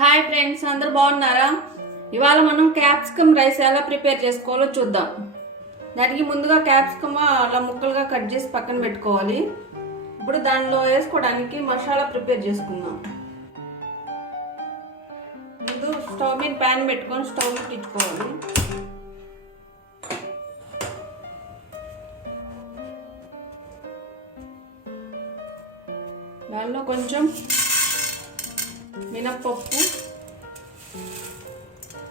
Hi friends, అందరూ బాగున్నారా? ఇవాళ మనం క్యాప్సికమ్ రైస్ ఎలా ప్రిపేర్ చేసుకోవాలో చూద్దాం. దానికి ముందుగా క్యాప్సికమ్ అలా ముక్కలుగా కట్ చేసి పక్కన పెట్టుకోవాలి. ఇప్పుడు దానిలో వేసుకోవడానికి మసాలా ప్రిపేర్ చేసుకుందాం. ముందు స్టవ్ మీద ప్యాన్ పెట్టుకొని స్టవ్ మీద ఇచ్చుకోవాలి. దానిలో కొంచెం మినప్పప్పు,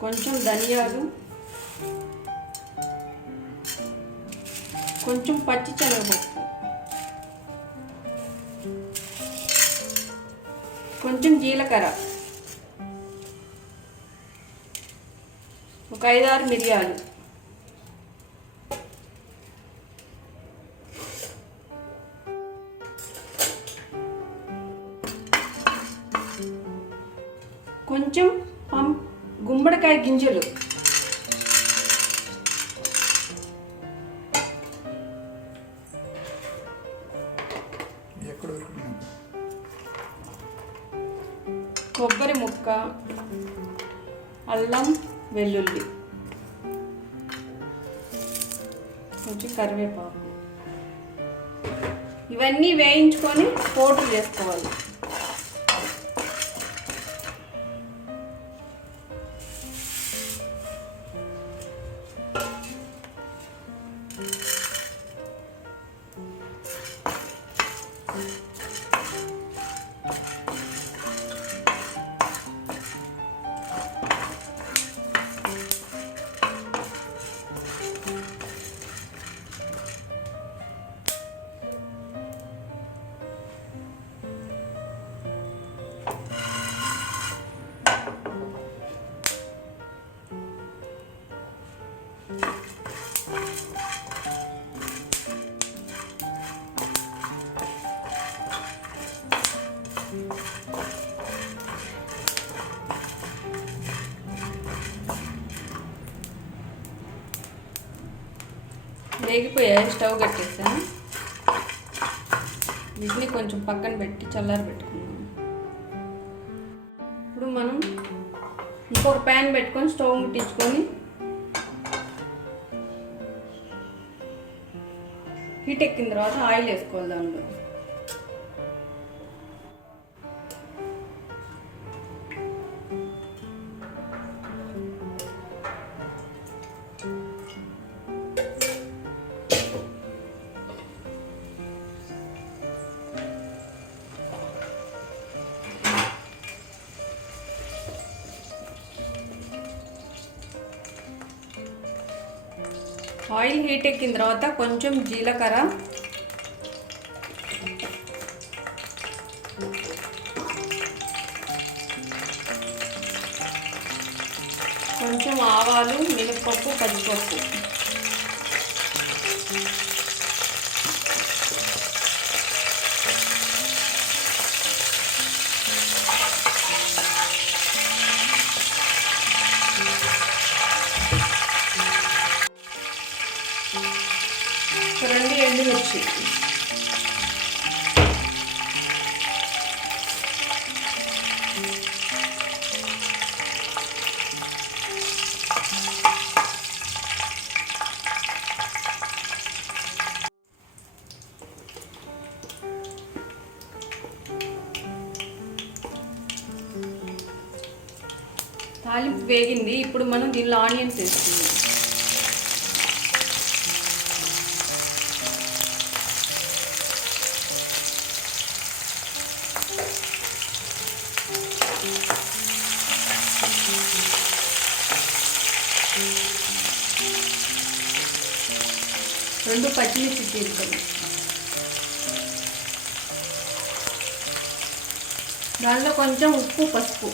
కొంచెం ధనియాలు, కొంచెం పచ్చి శనగపప్పు, కొంచెం జీలకర్ర, ఒక 5-6 మిరియాలు, కొంచెం గుమ్మడికాయ గింజలు, కొబ్బరి ముక్క, అల్లం వెల్లుల్లి, కొంచెం కరివేపాకు, ఇవన్నీ వేయించుకొని పౌడర్ చేసుకోవాలి. వేగిపోయాయి, స్టవ్ కట్టేసాను. వీటిని కొంచెం పక్కన పెట్టి చల్లారి పెట్టుకున్నాం. ఇప్పుడు మనం ఇంకొక ప్యాన్ పెట్టుకొని స్టవ్ ముట్టించుకొని హీట్ ఎక్కిన తర్వాత ఆయిల్ వేసుకోవాలి. దానిలో ఆయిల్ హీట్ ఎక్కిన తర్వాత కొంచెం జీలకర్ర, కొంచెం ఆవాలు, మినప్పప్పు, పచ్చిపప్పు, రెండు ఎండుమిర్చి, తాలింపు వేగింది. ఇప్పుడు మనం దీనిలో ఆనియన్స్ వేస్తున్నాం. రెండు పచ్చిమిర్చి చీరుకొని దానిలో కొంచెం ఉప్పు, పసుపు,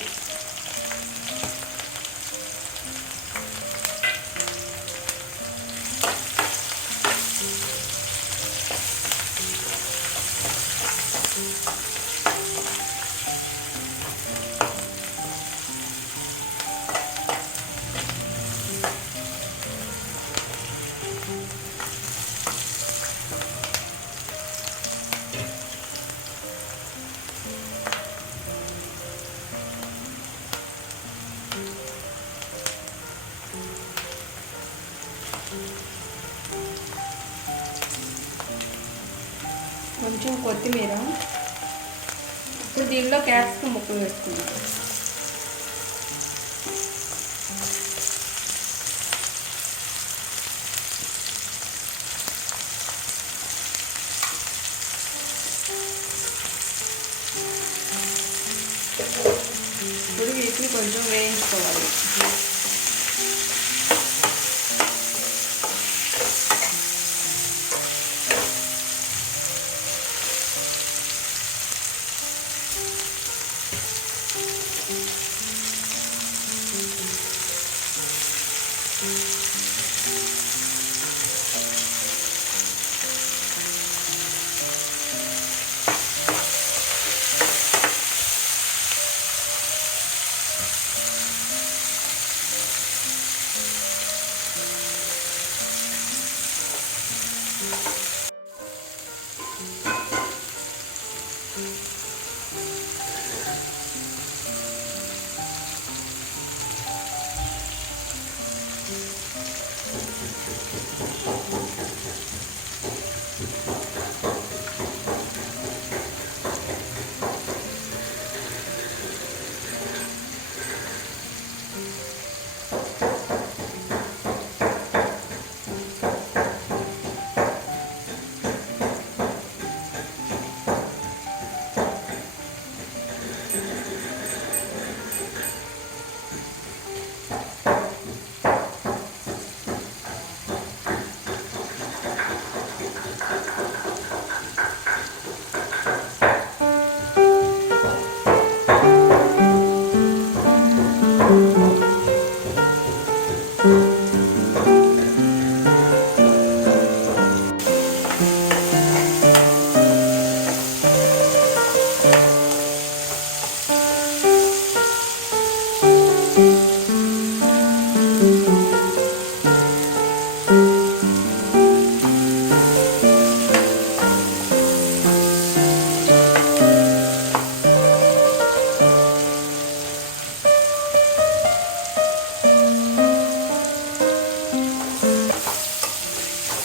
కొంచెం కొత్తిమీర. ఇప్పుడు దీనిలో క్యాప్సికం ముక్కలు వేసుకున్నాం. ఇప్పుడు వీటిని కొంచెం వేయించుకోవాలి.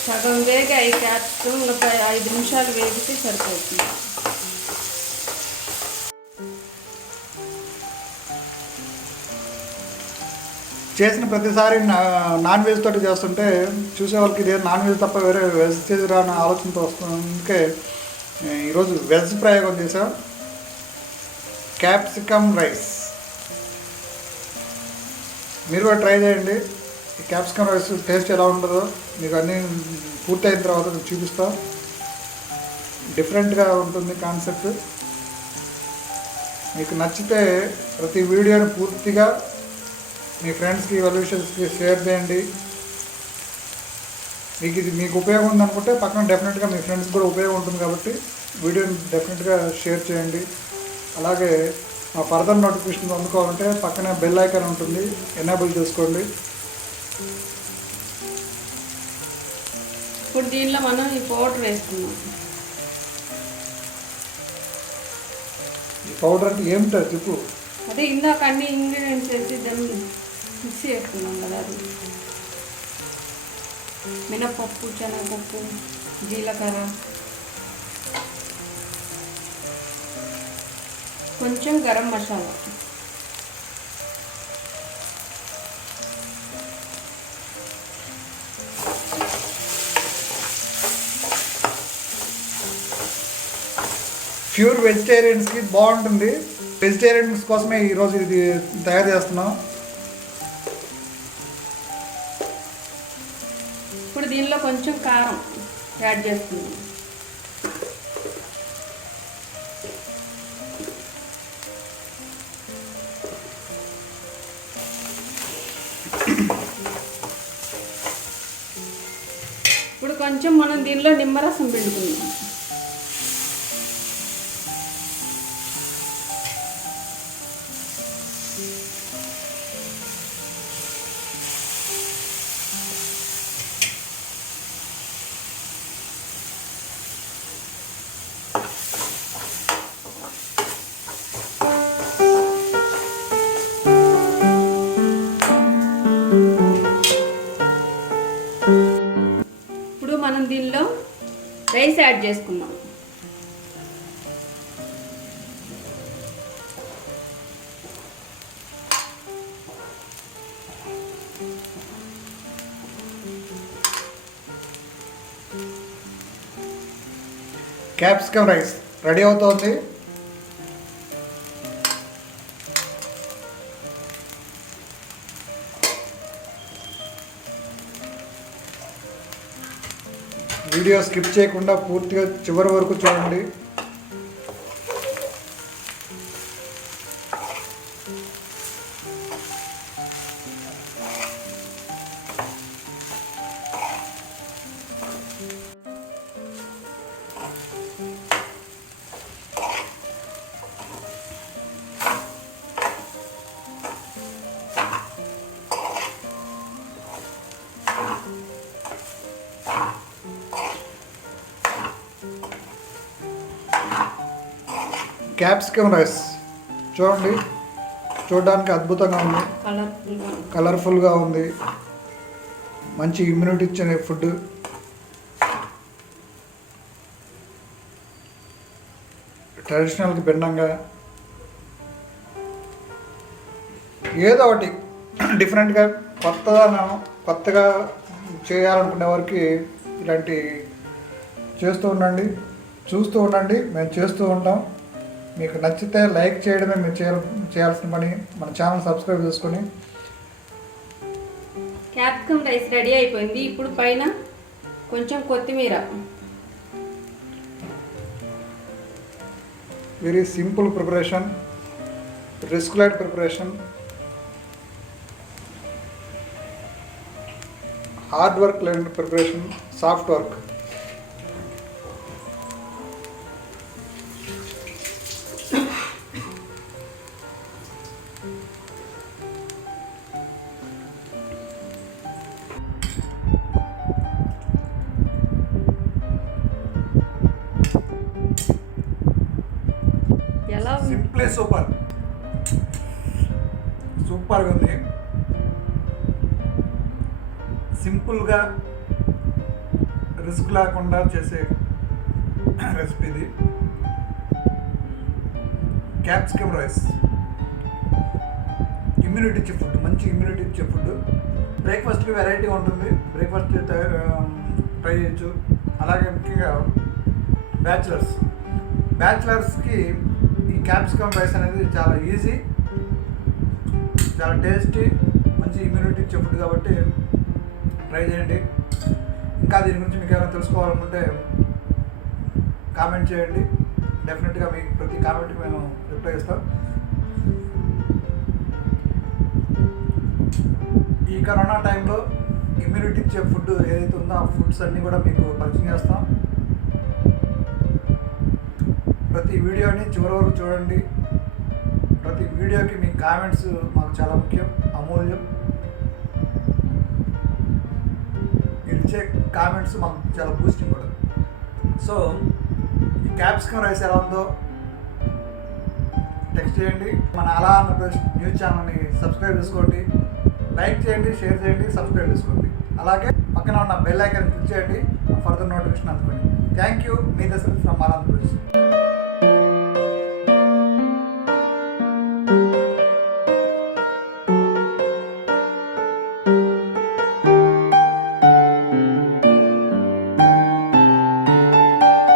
సగం వేగాయి క్యాప్సికం. ఒక 5 నిమిషాలు వేగితే సరిపోతుంది. చేసిన ప్రతిసారి నాన్ వెజ్ తోటి చేస్తుంటే చూసే వాళ్ళకి ఇదే నాన్ వెజ్ తప్ప వేరే వెజ్ చేసిరా అనే ఆలోచనతో వస్తుంది. అందుకే ఈరోజు వెజ్ ప్రయోగం చేసాం. క్యాప్సికమ్ రైస్ మీరు కూడా ట్రై చేయండి. ఈ క్యాప్సికమ్ రైస్ టేస్ట్ ఎలా ఉంటుందో మీకు అన్నీ పూర్తయిన తర్వాత చూపిస్తా. డిఫరెంట్గా ఉంటుంది కాన్సెప్ట్. మీకు నచ్చితే ప్రతి వీడియోని పూర్తిగా మీ ఫ్రెండ్స్కి, వెల్విషర్స్కి షేర్ చేయండి. మీకు ఉపయోగం ఉందనుకుంటే పక్కన డెఫినెట్గా మీ ఫ్రెండ్స్ కూడా ఉపయోగం ఉంటుంది కాబట్టి వీడియోని డెఫినెట్గా షేర్ చేయండి. అలాగే మా ఫర్దర్ నోటిఫికేషన్ అందుకోవాలంటే పక్కనే బెల్ ఐకాన్ ఉంటుంది, ఎనేబుల్ చేసుకోండి. ఇప్పుడు దీనిలో మనం ఈ పౌడర్ వేసుకున్నాం. ఈ పౌడర్ అంటే ఏమిటో చెప్పు. అదే ఇందాక అన్ని ఇంగ్రీడియంట్స్ వేసి దాన్ని మిక్సీ వేసుకున్నాం కదా. అది మినపప్పు, శనగపప్పు, జీలకర్ర, కొంచెం గరం మసాలా, ప్యూర్ వెజిటేరియన్స్కి బాగుంటుంది. వెజిటేరియన్స్ కోసమే ఈరోజు ఇది తయారు చేస్తున్నాం. ఇప్పుడు దీనిలో కొంచెం కారం యాడ్ చేస్తున్నాం. ఇప్పుడు కొంచెం మనం దీనిలో నిమ్మరసం పిండుకుందాం. మనం దీనిలో రైస్ యాడ్ చేసుకుందాం. క్యాప్సికమ్ రైస్ రెడీ అవుతోంది. వీడియో స్కిప్ చేయకుండా పూర్తిగా చివరి వరకు చూడండి. క్యాప్సికమ్ రైస్ చూడండి, చూడడానికి అద్భుతంగా ఉంది, కలర్ఫుల్గా ఉంది, మంచి ఇమ్యూనిటీ ఇచ్చే ఫుడ్. ట్రెడిషనల్కి భిన్నంగా ఏదో ఒకటి డిఫరెంట్గా కొత్తగా చేయాలనుకునే వారికి ఇలాంటి చేస్తూ ఉండండి, చూస్తూ ఉండండి. మేము చేస్తూ ఉంటాం. మీకు నచ్చితే లైక్ చేయడమే మీరు చేయాల్సిన పని. మన ఛానల్ సబ్స్క్రైబ్ చేసుకొని. క్యాప్సికమ్ రైస్ రెడీ అయిపోయింది. ఇప్పుడు పైన కొంచెం కొత్తిమీర. Very simple preparation, risk light preparation, hard work లేని ప్రిపరేషన్, సాఫ్ట్ వర్క్. సింప్లీ సూపర్గా ఉంది. సింపుల్గా రిస్క్ లేకుండా చేసే రెసిపీ ఇది. క్యాప్సికమ్ రైస్ ఇమ్యూనిటీ ఇచ్చే ఫుడ్, మంచి ఇమ్యూనిటీ ఇచ్చే ఫుడ్. బ్రేక్ఫాస్ట్కి వెరైటీగా ఉంటుంది, బ్రేక్ఫాస్ట్ ట్రై చేయొచ్చు. అలాగే ముఖ్యంగా బ్యాచిలర్స్కి ఈ క్యాప్సికమ్ రైస్ అనేది చాలా ఈజీ, చాలా టేస్టీ, మంచి ఇమ్యూనిటీ ఇచ్చే ఫుడ్ కాబట్టి ట్రై చేయండి. ఇంకా దీని గురించి మీకు ఏమైనా తెలుసుకోవాలనుకుంటే కామెంట్ చేయండి. డెఫినెట్గా మీకు ప్రతి కామెంట్కి మేము రిప్లై ఇస్తాం. ఈ కరోనా టైంలో ఇమ్యూనిటీ ఇచ్చే ఫుడ్ ఏదైతే ఉందో ఆ ఫుడ్స్ అన్నీ కూడా మీకు పరిచయం చేస్తాం. ప్రతి వీడియోని చివరి వరకు చూడండి. ప్రతి వీడియోకి మీ కామెంట్స్ మాకు చాలా ముఖ్యం, అమూల్యం. మీరు ఇచ్చే కామెంట్స్ మాకు చాలా బూస్టింగ్ కూడా. సో ఈ క్యాప్సికమ్ రైస్ ఎలా ఉందో టెక్స్ట్ చేయండి. మన అలా ఆంధ్రప్రదేశ్ న్యూస్ ఛానల్ని సబ్స్క్రైబ్ చేసుకోండి, లైక్ చేయండి, షేర్ చేయండి, సబ్స్క్రైబ్ చేసుకోండి. అలాగే పక్కన ఉన్న బెల్ ఐకాన్ క్లిక్ చేయండి ఫర్దర్ నోటిఫికేషన్ అందుకోండి. Thank you. Me Dashrath from Andhra Pradesh.